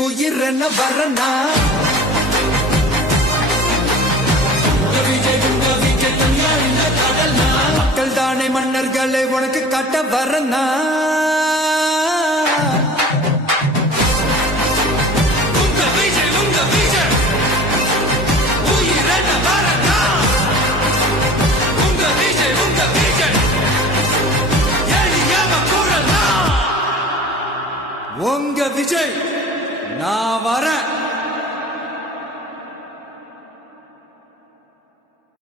உயிரென்ன வரனா மக்கள் தானே மன்னர்களை உனக்கு கட்ட வரனா உங்க உங்க விஜய் நான் வரேன்.